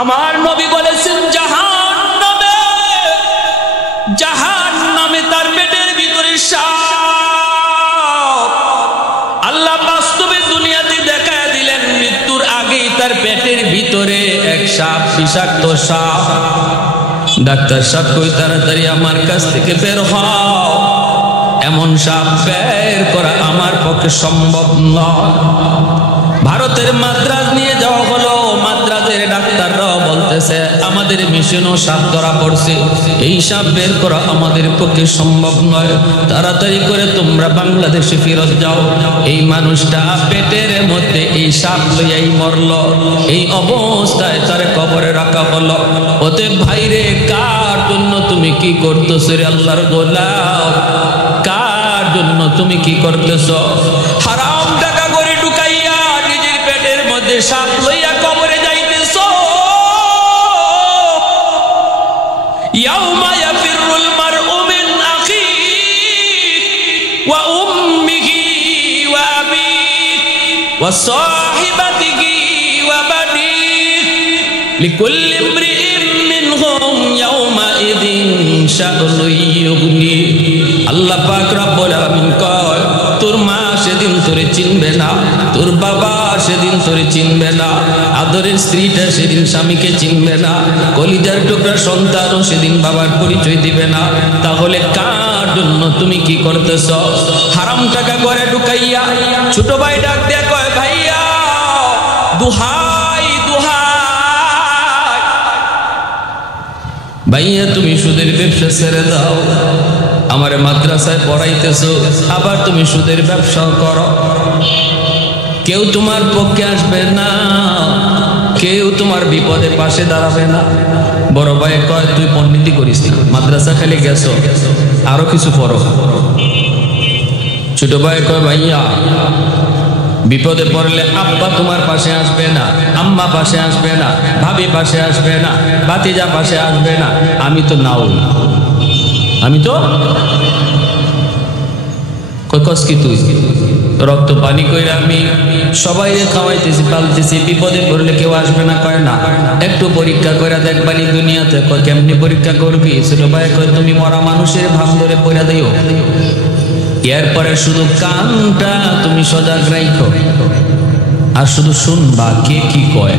আমার নবী বলেছেন জাহান্নামে তার পেটের ভিতরে সাপ। আল্লাহ বাস্তবে দুনিয়াতে দেখায় দিলেন, মৃত্যুর আগেই তার পেটের ভিতরে এক সাপ, বিষাক্ত সাপ। ডাক্তার সাহেব কই তাড়াতাড়ি আমার কাছ থেকে বের হও, এমন সাপ বের করা আমার পক্ষে সম্ভব নয়। ভারতের মাদ্রাজ নিয়ে যাওয়া হলো, মাদ্রাজের ডাক্তাররাও বলতেছে আমাদের মেশিনও সাপ ধরা পড়ছে, এই সাপ বের করা আমাদের পক্ষে সম্ভব নয়, তাড়াতাড়ি করে তোমরা বাংলাদেশে ফেরত যাও। এই মানুষটা পেটের মধ্যে এই সাপ লইয়াই মরল, এই অবস্থায় তার কবরে রাখা হলো। ওতে ভাইরে, কার জন্য তুমি কি করতেছ রে আল্লাহর গোলাম? কার জন্য তুমি কি করতেছ? হারাম টাকা করে ঢুকাইয়া নিজের পেটের মধ্যে সাপ লইয়া কবরে যাইতেছ। ইয়াউমা ইয়াফিরুল মারউ মিন আখিহি ওয়া উম্মিহি ওয়া আবিহি ওয়া সাহিবাতিহি ওয়া বানিহি লিকুল্লি ইমরিইন মিনহুম ইয়াউমা ইযিন শা'নুন ইউগনি। আল্লাহ পাক রব্বুল আলামিন কয়, তোর মা সেদিন তোরে চিনবে না, তোর বাবা সেদিন তোরে চিনবে না, আদরের স্ত্রীটা সেদিন স্বামীকে চিনবে না, কলিজার টুকরা সন্তানও সেদিন বাবার পরিচয় দিবে না। তাহলে কার জন্য তুমি কি করতেছ? হারাম টাকা করে ঢুকাইয়া ছোট ভাই ডাক দিয়া কয়, ভাইয়া দুহাই দুহাই, ভাইয়া তুমি সুদের ব্যবসা ছেড়ে দাও। আমারে মাদ্রাসায় পড়াইতেছো, আবার তুমি সুদের ব্যবসা করো। কেউ তোমার পক্ষে আসবে না, কেউ তোমার বিপদে পাশে দাঁড়াবে না। বড় ভাই কয়, তুই পণ্ডিতি করিস না, মাদ্রাসা খালি গেছো, আরো কিছু পড়ো। ছোট ভাই কয়, ভাইয়া বিপদে পড়লে আব্বা তোমার পাশে আসবে না, আম্মা পাশে আসবে না, ভাবি পাশে আসবে না, ভাতিজা পাশে আসবে না, আমি তো নাও, আমি তো কস কি তুই রক্ত পানি কইরা আমি সবাই খাওয়াইতেছি, পালতেছি, বিপদে পড়লে কেউ আসবে না। কয় না, একটু পরীক্ষা করে দেখবানি দুনিয়াতে। কয় কেমনি পরীক্ষা করবি? ছোট ভাই কয়, তুমি মরা মানুষের ভাব ধরে পড়া দিও, এরপরে শুধু কানটা তুমি সজাগ রাখো আর শুধু শুনবা কে কি কয়।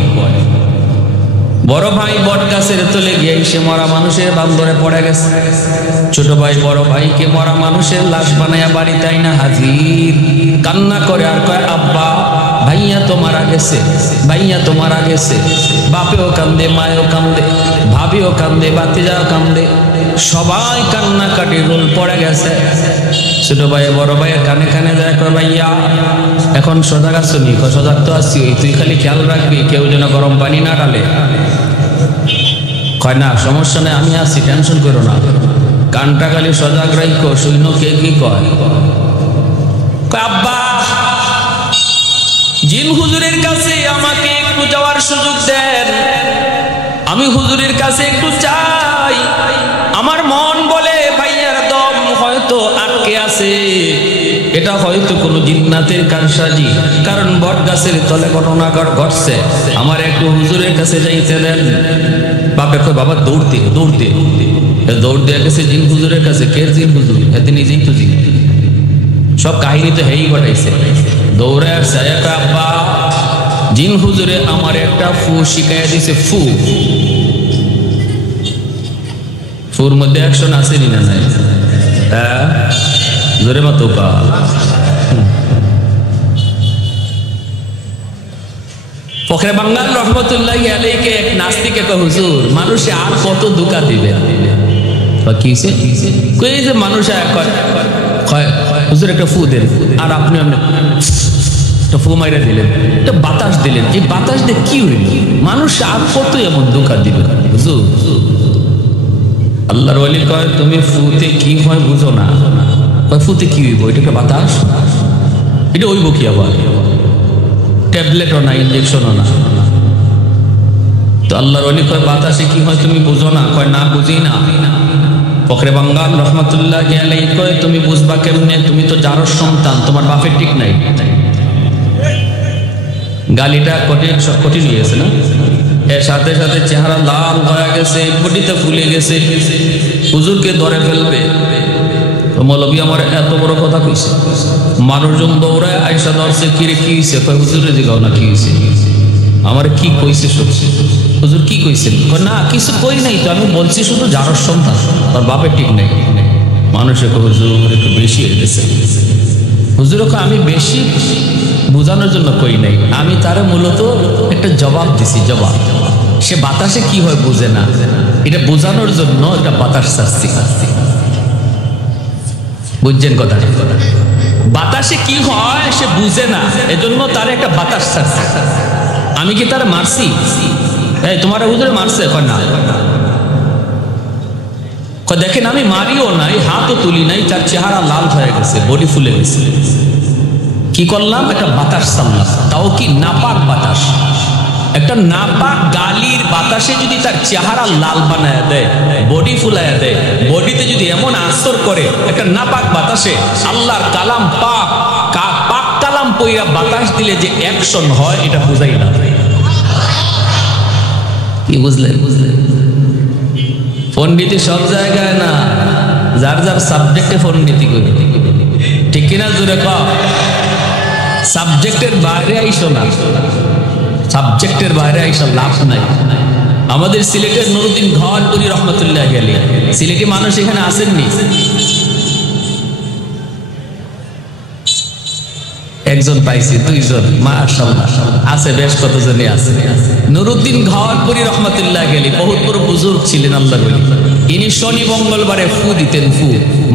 বড় ভাই বট গাছের তলে গিয়ে সে মরা মানুষের বাম ধরে পড়ে গেছে। ছোট ভাই বড় ভাইকে মরা মানুষের লাশ বানাইয়া বাড়িতে আইনা হাজির, কান্না করে আর কয়, আব্বা ভাইয়া তো মারা গেছে, ভাইয়া তো মারা গেছে। বাপেও কান্দে, মায়েও কান্দে, ভাবিও কান্দে, বাতিজাও কান্দে, সবাই কান্নাকাটি রোল পড়ে গেছে। ছোট ভাই বড় ভাইয়ের কানে কানে যায়, কয় ভাইয়া এখন সজাগ আছো নি? সজাগ তো আছি, তুই খালি খেয়াল রাখবি কেউ যেন গরম পানি না ডালে। কয় না, সমস্যা নেই, আমি আছি, টেনশন করো না, কানটা খালি সজাগ রাখো, শুনো কে কি কয়। আব্বা জিন হুজুরের কাছে আমাকে একটু যাওয়ার সুযোগ দেন, আমি হুজুরের কাছে একটু চাই। আমার মন বলে ভাইয়ার দম হয়তো আটকে আছে, এটা হয়তো কোনো জিন্নাতের কারসাজি, কারণ বট গাছের তলে ঘটনা ঘটছে, আমার একটু হুজুরের কাছে যাইতে দেন। বাপে কয়, বাবা দৌড়তে দৌড়তে দৌড় দিয়ে গেছে জিন হুজুরের কাছে। কে জিন হুজুর? এতে নিজেই তো জিন, সব কাহিনী তো হেই ঘটাইছে। দৌড়ে আসছে, আব্বা জিন হুজুরে আমার একটা ফু শিখাইয়া দিছে। ফু ফুর মধ্যে অ্যাকশন আছে না নাই? হ্যাঁ, জোরে মতো পা। ফখরে বাংলার রহমতুল্লাহি আলাইহি এক নাস্তিকে কয়, হুজুর মানুষে আর কত ধোঁকা দিবে? কিসে কই যে মানুষ কয়, হুজুর একটা ফু দেন, আর আপনি একটা ফু মাইরা দিলেন, একটা বাতাস দিলেন, এই বাতাস দিয়ে কি হইল? মানুষ আর কত এমন ধোঁকা দিবে? হুজুর আল্লাহর ওয়ালি কয়, তুমি ফুতে কি হয় বুঝো না। কয় ফুতে কি হইব? এটা একটা বাতাস, এটা হইব কি আবার? ট্যাবলেটও না, ইঞ্জেকশনও না। তো আল্লাহর ওয়ালি কয়, বাতাসে কি হয় তুমি বুঝো না? কয় না, বুঝি না। ফখরে বাঙ্গাল রহমতুল্লাহি আলাইহি কয়, তুমি বুঝবা কেমনে? তুমি তো জারর সন্তান, তোমার বাপের ঠিক নাই। গালিটা কঠিন হয়েছে না? এর সাথে সাথে চেহারা লাল হয়ে গেছে, বডিতে ফুলে গেছে, হুজুরকে ধরে ফেলবে। মৌলবী আমার এত বড় কথা কইছে, মানুষজন দৌড়ায় আয়সা ধরছে, কিরে কি হয়েছে? হুজুরে জিগাও না কি হয়েছে, আমার কি কইছে সত্যি? হুজুর কি কইছেন? না কিছু কই নাই তো, আমি বলছি শুধু যারর সন্তান, তার বাপের ঠিক নেই। মানুষে হুজুর একটু বেশি হয়ে গেছে। হুজুরকে আমি বেশি বোঝানোর জন্য কই নাই, আমি তারে মূলত একটা জবাব দিছি। জবাব সে বাতাসে কি হয় বুঝে না, এটা বোঝানোর জন্য একটা বাতাস ছাড়ছি। বুঝছেন কথা? বাতাসে কি হয় সে বুঝে না, এজন্য তার একটা বাতাস ছাড়ছে। আমি কি তার মারছি? এই তোমার হুজুরে মারছে? না। দেখেন আমি মারিও নাই, হাতও তুলি নাই, তার চেহারা লাল হয়ে গেছে, বডি ফুলে গেছে। কি করলাম? একটা বাতাস ছাড়লাম, তাও কি নাপাক বাতাস। একটা নাপাক গালির বাতাসে যদি তার চেহারা লাল বানায় দেয়, বডি ফুলায় দেয়, বডিতে যদি এমন আসর করে একটা নাপাক বাতাসে, আল্লাহর কালাম পাক পাক কালাম পইরা বাতাস দিলে যে অ্যাকশন হয় এটা বুঝাই না। কি বুঝলেন? পণ্ডিতি সব জায়গায় না, যার যার সাবজেক্টে পণ্ডিতি করি, ঠিক কিনা? জোরে কও। সাবজেক্টের বাইরে আইসো না, সাবজেক্টের বাইরে আইসা লাভ নাই। আমাদের সিলেটের নুরুদ্দিন ঘরপুরি রহমতুল্লাহ আলাইহি, সিলেটি মানুষ এখানে আসেননি? একজন পাইছি, দুইজন, মাশাআল্লাহ আছে, বেশ কতজনই আছে। নুরুদ্দিন ঘরপুরি রহমতুল্লাহ আলাইহি বহুত বড় বুজুর্গ ছিলেন, আল্লাহর ওলি। ইনি শনি মঙ্গলবারে ফু দিতেন। ফু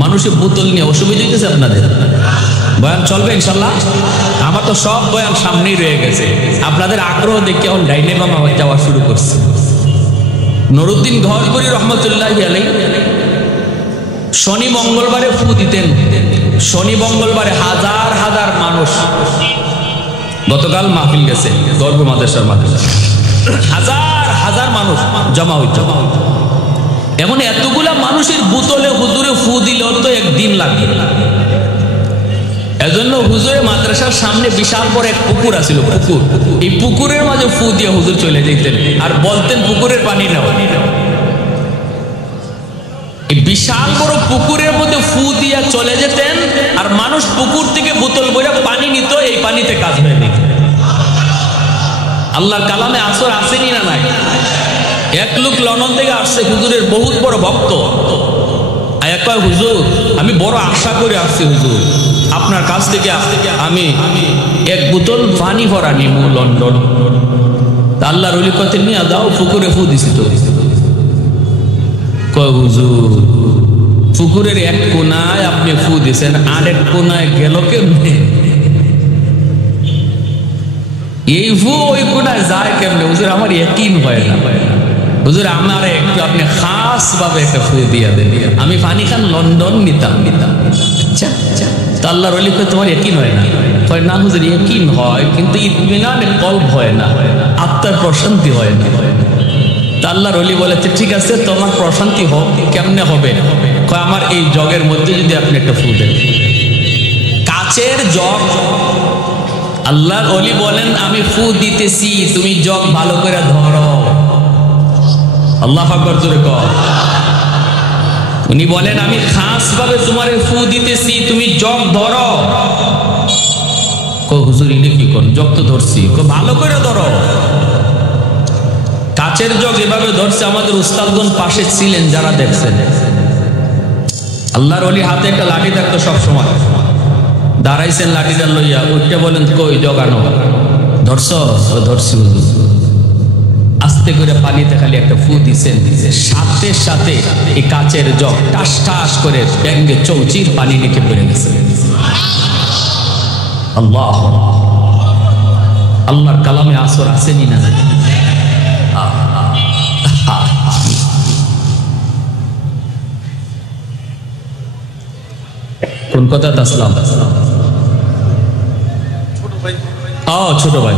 মানুষের বোতল নিয়ে। অসুবিধা হইতেছে আপনাদের? বয়ান চলবে ইনশাল্লাহ? আমার তো সব বয়ান সামনেই রয়ে গেছে, আপনাদের আগ্রহ দেখে এখন ডাইনে বামা যাওয়া শুরু করছে। নুরুদ্দিন ঘরপুরি রহমতুল্লাহ আলাইহি শনি মঙ্গলবারে ফু দিতেন। শনি মঙ্গলবারে হাজার হাজার মানুষ, গতকাল মাহফিল গেছে গর্ব মাদ্রাসার মাদ্রাসা, হাজার হাজার মানুষ জমা হইত। এমন এতগুলা মানুষের বোতলে হুজুরে ফু দিলেও তো একদিন লাগবে। এজন্য হুজুরের মাদ্রাসার সামনে বিশাল বড় এক পুকুর আছিল, পুকুর। এই পুকুরের মাঝে ফু দিয়ে হুজুর চলে যেতেন আর বলতেন পুকুরের পানি নাও। এই বিশাল বড় পুকুরের মধ্যে ফু দিয়া চলে যেতেন আর মানুষ পুকুর থেকে বোতল বইরা পানি নিত, এই পানিতে কাজ হয়ে যেত। আল্লাহর কালামে আসর আসেনি না নাই? এক লোক লন্ডন থেকে আসছে, হুজুরের বহুত বড় ভক্ত। আয়া কয়, হুজুর আমি বড় আশা করে আসছি, হুজুর আপনার কাছ থেকে আমি এক বোতল পানি ভরা নিব লন্ডন। আল্লাহর ওলি কত নিয়ে দাও, পুকুরে ফু দিছি তো। কয় হুজুর পুকুরের এক কোনায় আপনি ফু দিছেন, আরেক কোনায় গেল কেমনে? এই ফু ওই কোনায় যায় কেমনে? হুজুর আমার ইয়াকিন হয় না। হুজুর আমার একটু আপনি খাস ভাবে একটা ফু দিয়া দেন, আমি পানি খান লন্ডন নিতাম। আচ্ছা আচ্ছা, তো আল্লাহর ওলি কয় তোমার ইয়াকিন হয় না? কয় না হুজুর ইয়াকিন হয়, কিন্তু ইতমিনানে কলব হয় না, আত্মার প্রশান্তি হয় না। আল্লাহর ওলি বলেছে ঠিক আছে তোমার প্রশান্তি হোক, কেমনে হবে? কয় আমার এই জগের মধ্যে যদি আপনি একটা ফু দেন, কাচের জগ। আল্লাহর ওলি বলেন আমি ফু দিতেছি, তুমি জগ ভালো করে ধরো। আল্লাহু আকবার, জোরে কও। উনি বলেন আমি খাস ভাবে তোমারে ফু দিতেছি, তুমি জগ ধরো। কয় হুজুর ইনি কি করেন? জগ তো ধরছি। কয় ভালো করে ধরো। কাচের জগ এভাবে ধরছে, আমাদের উস্তাদগণ পাশে ছিলেন যারা দেখছেন। আল্লাহর ওলি হাতে একটা লাঠি থাকতো সবসময়, দাঁড়াইছেন লাঠিটা লইয়া, উঠতে বলেন কই জগ আনো। ধরছ? ধরছি হুজুর। আস্তে করে পানিতে খালি একটা ফু দিছেন, সাথে সাথে এই কাচের জগ টাস টাস করে ব্যাঙ্গে চৌচির পানি নিকে পড়ে গেছে। আল্লাহ, আল্লাহর কালামে আসর আসেনি না? কোন কথা আসলাম? ছোট ভাই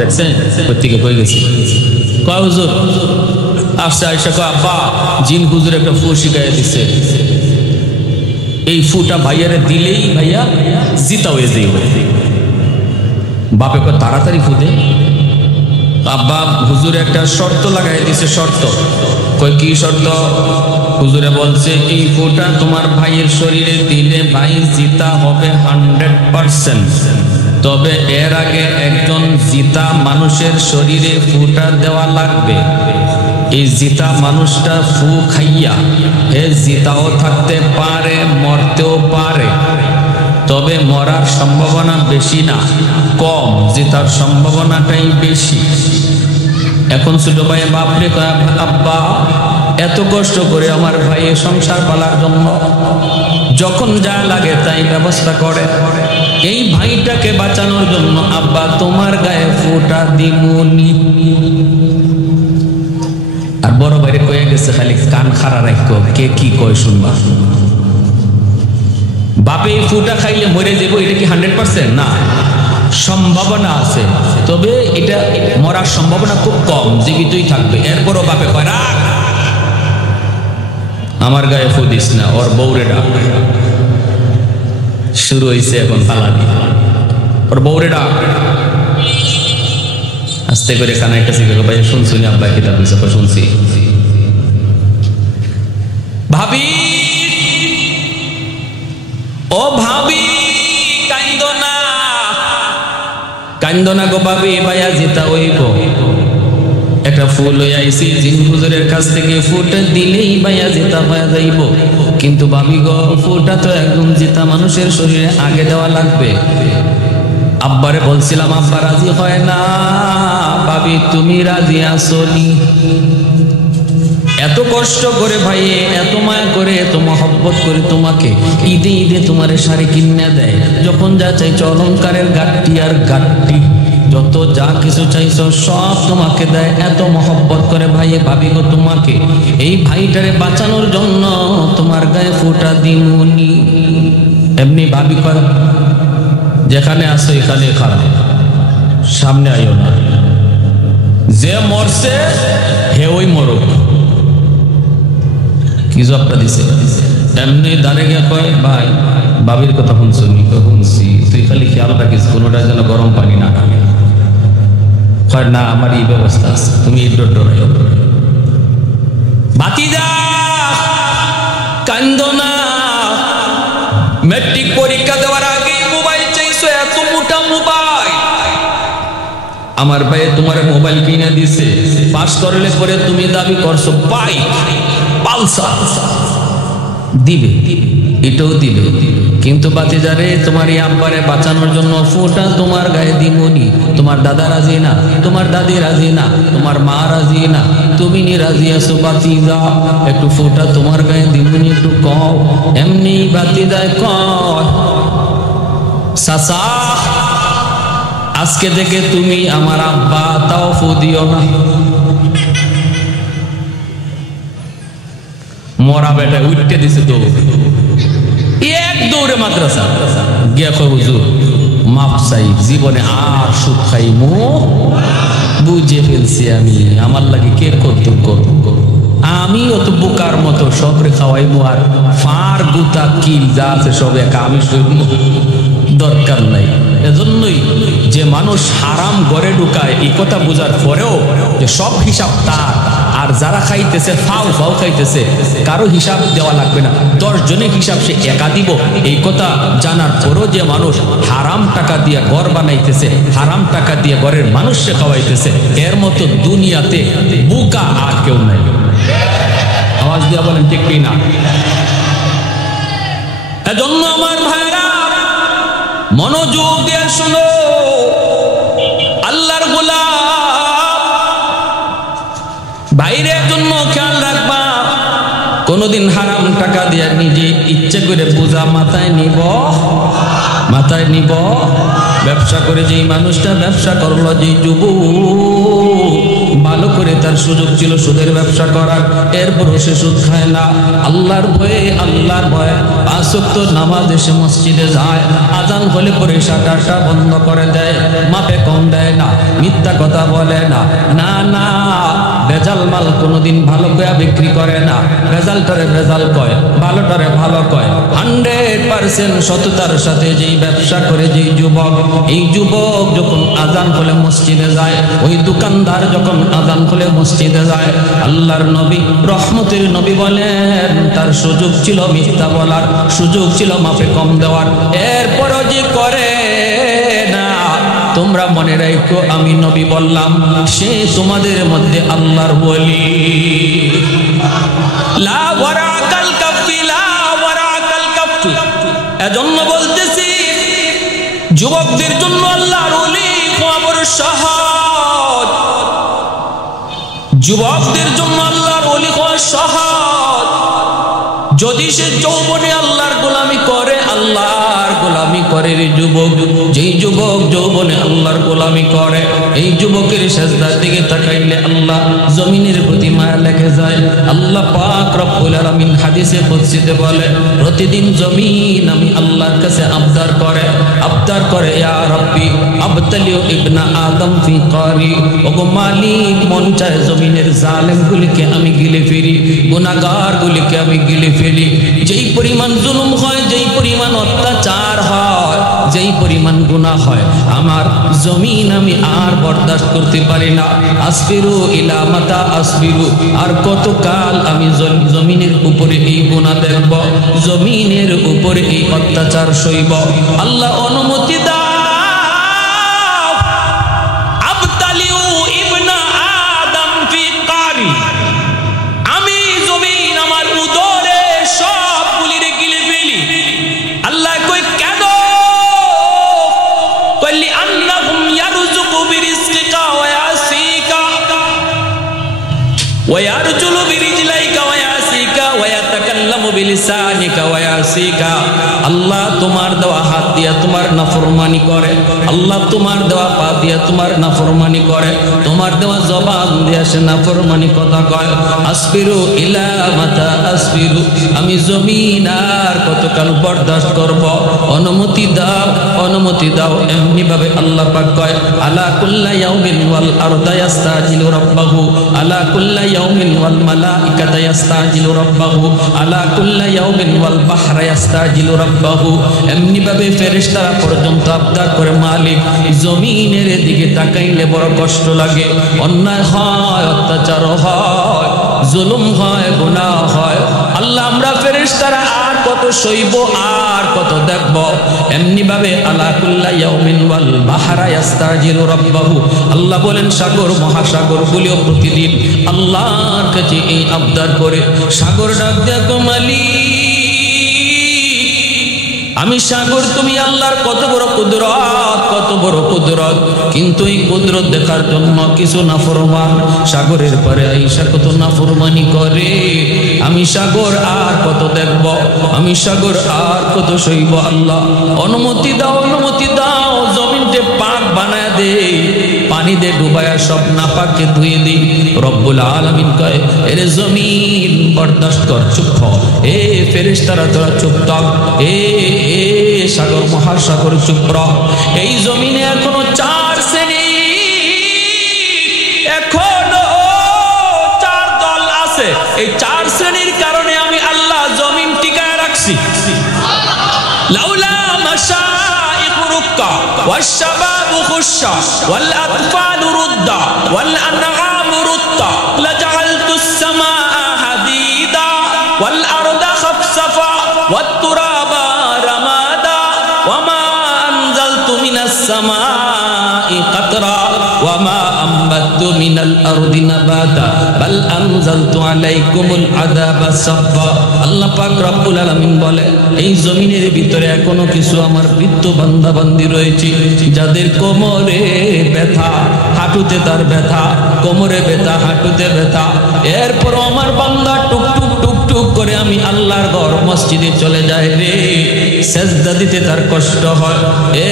দেখছেন প্রত্যেকে কই গেছি। কয় হুজুর আসছে, আয়সা কয় আব্বা জিন হুজুর একটা ফু শিখাইয়া দিছে, এই ফুটা ভাইয়ারে দিলেই ভাইয়া জিতা হয়ে যাইবে। বাপে কয় তাড়াতাড়ি ফু দে। আব্বা হুজুর একটা শর্ত লাগাই দিছে। শর্ত কই কি শর্ত? হুজুরে বলছে এই ফোঁটা তোমার ভাইয়ের শরীরে দিলে ভাই জিতা হবে 100%। তবে এর আগে একজন জিতা মানুষের শরীরে ফোঁটা দেওয়া লাগবে। এই জিতা মানুষটা ফু খাইয়া হে জিতাও থাকতে পারে, মরতেও পারে, তবে মরার সম্ভাবনা বেশি না, কম। জিতার সম্ভাবনাটাই বেশি। এখন ছোট ভাই বাপরে কয়, আব্বা এত কষ্ট করে আমার ভাইয়ের সংসার পালার জন্য যখন যা লাগে তাই ব্যবস্থা করে, এই ভাইটাকে বাঁচানোর জন্য আব্বা তোমার গায়ে ফোঁটা দিমুনি। আর বড় ভাইরে কয়ে গেছে খালি কান খাড়া রাখো, কে কি কয় শুনবা। বাপে এই ফোঁটা খাইলে মরে যাবো, এটা কি 100%? না, সম্ভাবনা আছে, তবে এটা মরার সম্ভাবনা খুব কম, জীবিতই থাকবে। এরপরও বাপে কয় রাখ, আমার গায়ে ফু দিস না, ওর বউরে ডাক। শুরু হয়েছে এখন পালানি, ওর বউরে ডাক। আস্তে করে কানাই কাছে ভাই শুনছি আব্বা কিতাব দিছে, শুনছি। ভাবি ও ভাবি কান্দো না, কান্দো না গো ভাবি, ভাইয়া জিতা হইব। একটা ফুল হয়ে আইসি জিন হুজুরের কাছ থেকে, ফুলটা দিলেই ভাইয়া জিতা হয়ে যাইব। কিন্তু ভাবি গো ফুলটা তো একদম জিতা মানুষের শরীরে আগে দেওয়া লাগবে। আব্বারে বলছিলাম, আব্বা রাজি হয় না। ভাবি তুমি রাজি আসনি? এত কষ্ট করে ভাইয়ে, এত মায়া করে, এত মহব্বত করে তোমাকে ঈদে ঈদে তোমারে শাড়ি কিনে দেয়, যখন যা চাইছো অলংকারের গাঠটি আর গাঠটি যত যা কিছু চাইছো সব তোমাকে দেয়, এত মহব্বত করে ভাইয়ে। ভাবি গো তোমাকে এই ভাইটারে বাঁচানোর জন্য তোমার গায়ে ফোঁটা দিমুনি। এমনি ভাবি কর, যেখানে আসো এখানে খারাপ, সামনে আইও না। যে মরছে হে ওই মরক। কি জবটা দিছে? এমনি দাঁড়ে গিয়ে কয়, ভাই বাবির কথা শুনছো নি? শুনছি। তুই খালি খেয়াল রাখিস কোনোটা যেন গরম পানি না থাকে। কয় না, আমার এই ব্যবস্থা আছে, তুমি এই ডরাইও। ভাতিজা কান্দো না, ম্যাট্রিক পরীক্ষা দেওয়ার আগে মোবাইল চাইছো, এত মোটা মোবাইল। আমার ভাই তোমার মোবাইল কিনে দিছে, পাস করলে পরে তুমি দাবি করছো বাইক পালসার দিবে, এটাও দিবে। কিন্তু বাতিজারে তোমার এই আব্বারে বাঁচানোর জন্য ফোঁটা তোমার গায়ে দিমুনি। তোমার দাদা রাজি না, তোমার দাদি রাজি না, তোমার মা রাজি না, তুমি নি রাজি আছো। বাতিজা একটু ফোঁটা তোমার গায়ে দিমুনি, একটু কও। এমনি বাতিজায় কয়, চাচা আজকে থেকে তুমি আমার আব্বা, তাও ফু দিও না। মরা বেটা উঠতে দিছে, দৌড় এক দৌড়ে মাদ্রাসা গিয়া কয়, হুজুর মাফ চাই, জীবনে আর সুদ খাইমু, বুঝে ফেলছি আমি, আমার লাগে কে কর্তব্য, আমি অত বোকার মতো সবরে খাওয়াইমু, আর ফার গুতা কিল যা আছে সব একা আমি শুনবো, দরকার নাই। এজন্যই যে মানুষ হারাম ঘরে ঢুকায়, এই কথা বোঝার পরেও যে সব হিসাব তার, আর যারা খাইতেছে ফাও ফাও খাইতেছে, কারো হিসাব দেওয়া লাগবে না, 10 জনের হিসাব সে একা দিব, এই কথা জানার পরও যে মানুষ হারাম টাকা দিয়ে ঘর বানাইতেছে, হারাম টাকা দিয়ে ঘরের মানুষকে খাওয়াইতেছে, এর মতো দুনিয়াতে বোকা আর কেউ নাই। আওয়াজ দিয়া বলেন ঠিক কি না? এজন্য আমার ভাইরা মনোযোগ দিয়ে শুনো, আল্লাহর গোলাম বাইরের জন্য খেয়াল রাখবা, কোনদিন হারাম টাকা দিয়ে নিজে ইচ্ছে করে বোঝা মাথায় নিব। ব্যবসা করে যেই মানুষটা ব্যবসা করলো, যে যুবক ভালো করে তার সুযোগ ছিল সুদের ব্যবসা করার, এরপরও সে সুদ খায় না, আল্লাহর ভয়ে 5 ওয়াক্ত নামাজ এসে মসজিদে যায়, আজান হলে পরে শাটারটা বন্ধ করে দেয়, মাপে কম দেয় না, মিথ্যা কথা বলে না, না ভেজাল মাল কোনোদিন ভালো কয়া বিক্রি করে না, ভেজালটারে ভেজাল কয়, ভালোটারে ভালো কয়। 100% সততার সাথে যেই ব্যবসা করে যেই যুবক, এই যুবক যখন আজান হলে মসজিদে যায়, ওই দোকানদার যখন আজান হলে মসজিদে যায়, আল্লাহর নবী রহমতের নবী বলেন তার সুযোগ ছিল মিথ্যা বলার, সুযোগ ছিল মাফে কম দেওয়ার, এরপরও যে করে না, তোমরা মনে রাখো আমি নবী বললাম সে তোমাদের মধ্যে আল্লাহর ওলি। লা ওয়ারাকাল কাফি, লা ওয়ারাকাল কাফি। এজন্য বলতেছি যুবকদের জন্য আল্লাহর ওলি হওয়া বড় সহজ, যুবকদের জন্য আল্লাহর ওলি হওয়া সহজ। যদি সে যৌবনে আল্লাহর গোলামি করে, আল্লাহর গোলামি করে রে যুবক, যেই যুবক যৌবনে আল্লাহর গোলামি করে, এই যুবকের সেজদার দিকে তাকাইলে আল্লাহ জমিনের প্রতি মায়া লেগে যায়। আল্লাহ পাক রব্বুল আলামিন হাদিসে কুদসিতে বলে, প্রতিদিন জমিন আমি আল্লাহর কাছে আবদার করে ইয়া রাব্বি আবতালিউ ইবনা আদম ফি কারি। ওগো মালিক, মন চায় জমিনের জালেমগুলিকে আমি গিলে ফেলি, গুনাহগারগুলিকে আমি গিলে ফেলি। যেই পরিমাণ জুলুম হয়, যেই পরিমাণ অত্যাচার হয়, যেই পরিমাণ গুনাহ হয়, আমার জমিন আমি আর বরদাস্ত করতে পারি না। আসবিরু ইলা মাতা আসবিরু, আর কতকাল আমি জমিনের উপরে এই গুনাহ দেখব, জমিনের উপরে এই অত্যাচার সইব। আল্লাহ অনুমতি দাও, আবতালিউ ইবনা আদম ফি কারি, আমি জমিন আমার উদরে সবগুলিরে গিলে ফেলি। আল্লাহ কই কেন? কইলি আন্নাহুম ইয়ারযুকু বিরিজকিকা ওয়া ইয়াসিকা ওয়া ইয়ারজুলু বিরিজলাইকা ওয়া ইয়াসিকা ওয়া ইয়াতাকাল্লামু বিলিসানিকা ওয়া ইয়াসিকা। আল্লাহ তোমার দেওয়া হাত দিয়া তোমার নাফরমানি করে, আল্লাহ তোমার দেওয়া পা দিয়া তোমার নাফরমানি করে, তোমার দেওয়া জবান দিয়া সে নাফরমানি কথা কয়। আসবিরু ইলা মাতা আসবিরু, আমি জমিন আর কতকাল বরদাস্ত করব? অনুমতি দাও, অনুমতি দাও। এমনি ভাবে আল্লাহ পাক কয়, আলা কুল্লা ইয়াউমিন ওয়াল আরদা ইয়াস্তাজিলু রাব্বাহু, আলা কুল্লা ইয়াউমিন ওয়াল মালাইকাতু ইয়াস্তাজিলু রাব্বাহু, আলা কুল্লা ইয়াউমিন ওয়াল বাহরা ইয়াস্তাজিলু রাব্বাহু। এমনি ভাবে ফেরেশতারা পর্যন্ত আবদার করে, মালিক জমিনের দিকে তাকাইলে বড় কষ্ট লাগে, অন্যায় হয়, অত্যাচার হয়, জুলুম হয়, গুনাহ হয়। আল্লাহ আমরা ফেরেশতারা আর কত সইব, আর কত দেখব? এমনি ভাবে আলা কুল্লা ইয়াউমিন ওয়াল বাহরা ইয়াস্তাজিলু রাব্বাহু, আল্লাহ বলেন সাগর মহাসাগর গুলিও প্রতিদিন আল্লাহর কাছে এই আবদার করে। সাগর ডাক দেখো, মালিক আমি সাগর, তুমি আল্লাহর কত বড় কুদরত, কত বড় কুদরত, কিন্তু এই কুদরত দেখার জন্য কিছু নাফরমান সাগরের পারে আইসা কত নাফরমানি করে। আমি সাগর আর কত দেখব, আমি সাগর আর কত সইব? আল্লাহ অনুমতি দাও, অনুমতি দাও, জমিনকে পাক বানায় দে, পানি দে ডুবায়া সব নাপাককে ধুয়ে দি। রব্বুল আলামিন কয়, এরে জমিন বরদাস্ত কর, চুপ হ। এ ফেরেশতারা তোরা চুপ থাক, এ সাগর মহাসাগর চুপ রহ। এই জমিনে এখনো 4 শ্রেণী, এখনো 4 দল আছে। এই 4 শ্রেণীর কারণে আমি আল্লাহ জমিন টিকায় রাখছি। লাউলা মাশাইখ রুক্কা ওয়াশ-শাবাবু খুশশা ওয়াল আতফালু রুদ্দা ওয়াল আনআমু রুত্তা লাজাআলতুস সামাআ হাদিদা ওয়াল আরদা খাফসাফা ওয়াত তুরাবা রামাদা ওয়ামা আনজালতু মিনাস সামাই কাতরা ওয়ামা আম্বাতু মিনাল আরদি নাবাতা বাল আনজালতু আলাইকুমুল আযাবা সাফা। আল্লাহ পাক রব্বুল আলামিন বলে, এই জমিনের ভিতরে এখনো কিছু আমার বৃদ্ধ বান্দা বান্দি রয়েছে, যাদের কোমরে ব্যথা, হাঁটুতে তার ব্যথা, কোমরে ব্যথা, হাঁটুতে ব্যথা। এরপর আমার বান্দা টুক টুক টুক টুক করে আমি আল্লাহর ঘর মসজিদে চলে যায় রে, সেজদা দিতে তার কষ্ট হয়।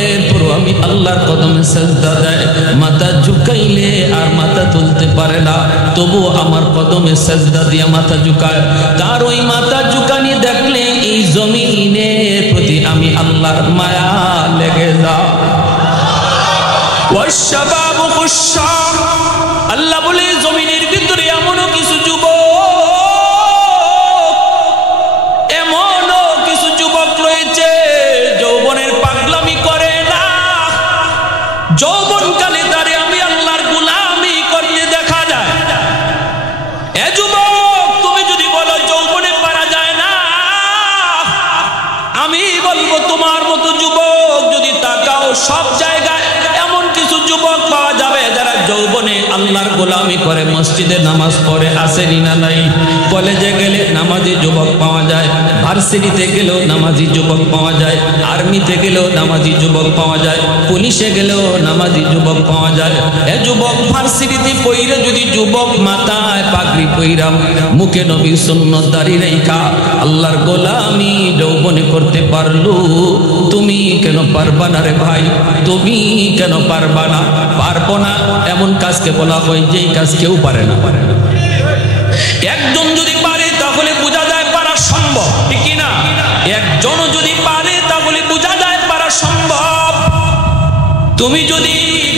এরপর আমি আল্লাহর কদমে সেজদা দেয়, মাথা ঝুঁকাইলে আর মাথা তুলতে পারে না, তবু আমার কদমে সেজদা দিয়া মাথা ঝুঁকায়। তার ওই মাথা ঝুঁকানি দেখলে এই জমিনের প্রতি আমি আল্লাহর মায়া লেগে যায়। ওয়াশ-শাবাবু খুশশা, আল্লাহ তাহলে জমিনের ভিতরে এমনও কিছু যুবক রয়েছে যৌবনের পাগলামি করে না, যৌবনকালে তারে আমি আল্লাহর গোলামি করতে দেখা যায়। এ যুবক, তুমি যদি বলো যৌবনে পারা যায় না, আমি বলবো তোমার মতো যুবক যদি তাকাও সব জায়গায় এমন কিছু যুবক পাওয়া যাবে যারা যৌবনে আল্লাহর গোলামি করে, মসজিদে নামাজ পড়ে, আসেনি না নাই? কলেজে গেলে নামাজি যুবক পাওয়া যায়, ভার্সিটিতে গেলেও নামাজি যুবক পাওয়া যায়, আর্মিতে গেলেও নামাজি যুবক পাওয়া যায়, পুলিশে গেলেও নামাজি যুবক পাওয়া যায়। এ যুবক, ভার্সিটিতে পইরা যদি যুবক মাথায় পাগড়ি পইরাম, মুখে নবীর সুন্নাত দাঁড়িয়ে রেখা আল্লাহর গোলামি যৌবনে করতে পারলো, তুমি কেন পারবা না রে ভাই? তুমি কেন পারবা না? পারবো না এমন কাজকে বলা হয় যেই কাজ কেউ পারে না। একজন যদি পারে তাহলে বোঝা যায় পারা সম্ভব, ঠিক কি না? একজন যদি পারে তাহলে বোঝা যায় পারা সম্ভব। তুমি যদি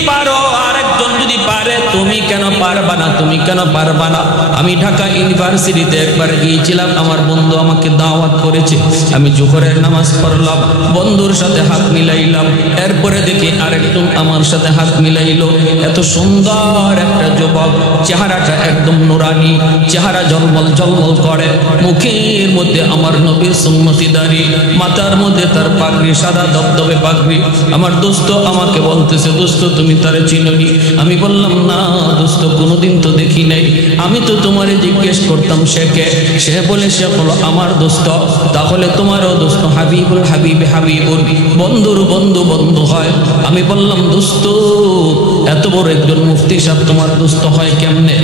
পারো, আরেকজন যদি পারে, তুমি কেন পারবা না? তুমি কেন পারবা না? আমি ঢাকা ইউনিভার্সিটিতে একবার গিয়েছিলাম, আমার বন্ধু আমাকে দাওয়াত করেছে, আমি জোহরের নামাজ পড়লাম, বন্ধুর সাথে হাত মিলাইলাম, এরপরে দেখি আরেকজন আমার সাথে হাত মিলাইলো। এত সুন্দর একটা যুবক, চেহারাটা একদম নুরানি, চেহারা ঝলমল ঝলমল করে, মুখের মধ্যে আমার নবীর সুন্নতি দাড়ি, মাথার মধ্যে তার পাগড়ি, সাদা দবদবে পাগড়ি। আমার দোস্ত আমাকে বলতেছে, দোস্ত তুমি তারে চিনোনি? আমি বললাম না দোস্ত, কোনোদিন তো দেখি নাই। আমি তো তোমারে জিজ্ঞেস করতাম সে কে? সে বলে সে হলো আমার দোস্ত। তাহলে তোমারও দোস্ত হাবিবুল হাবিব হাবিবুল, বন্ধুর বন্ধু বন্ধু হয়। আমি বললাম দোস্ত, এত বড় একজন মুফতি সাহেব তোমার দোস্ত হয় কেমনে?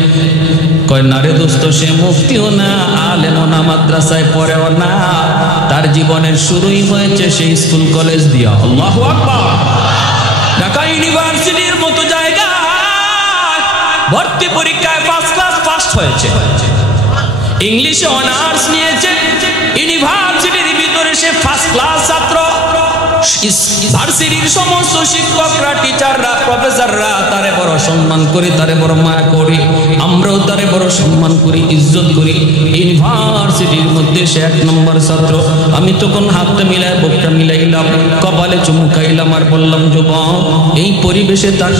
কয় না রে দোস্ত, সে মুফতিও না, আলেমও না, মাদ্রাসায় পড়েও না, তার জীবনের শুরুই হয়েছে সেই স্কুল কলেজ দিয়া। আল্লাহু আকবার। ঢাকা ইউনিভার্সিটির মতো জায়গা ভর্তি পরীক্ষায় ফার্স্ট ক্লাস ফার্স্ট হয়েছে, ইংলিশে অনার্স নিয়েছে, ইউনিভার্সিটির ভিতরে সে ফার্স্ট ক্লাস ছাত্র। ভার্সিটির সমস্ত শিক্ষকরা, টিচাররা, প্রফেসররা তারে বড় সম্মান করি, তারে বড় মায়া করি, আমরাও তারে বড় সম্মান করি, ইজ্জত করি। ইউনিভার্সিটির মধ্যে সে 1 নম্বর ছাত্র। আমি তখন হাতটা মিলাই, বুকটা মিলাইলাম, কপালে চুমুকাইলাম আর বললাম, যুবক, এই পরিবেশে তার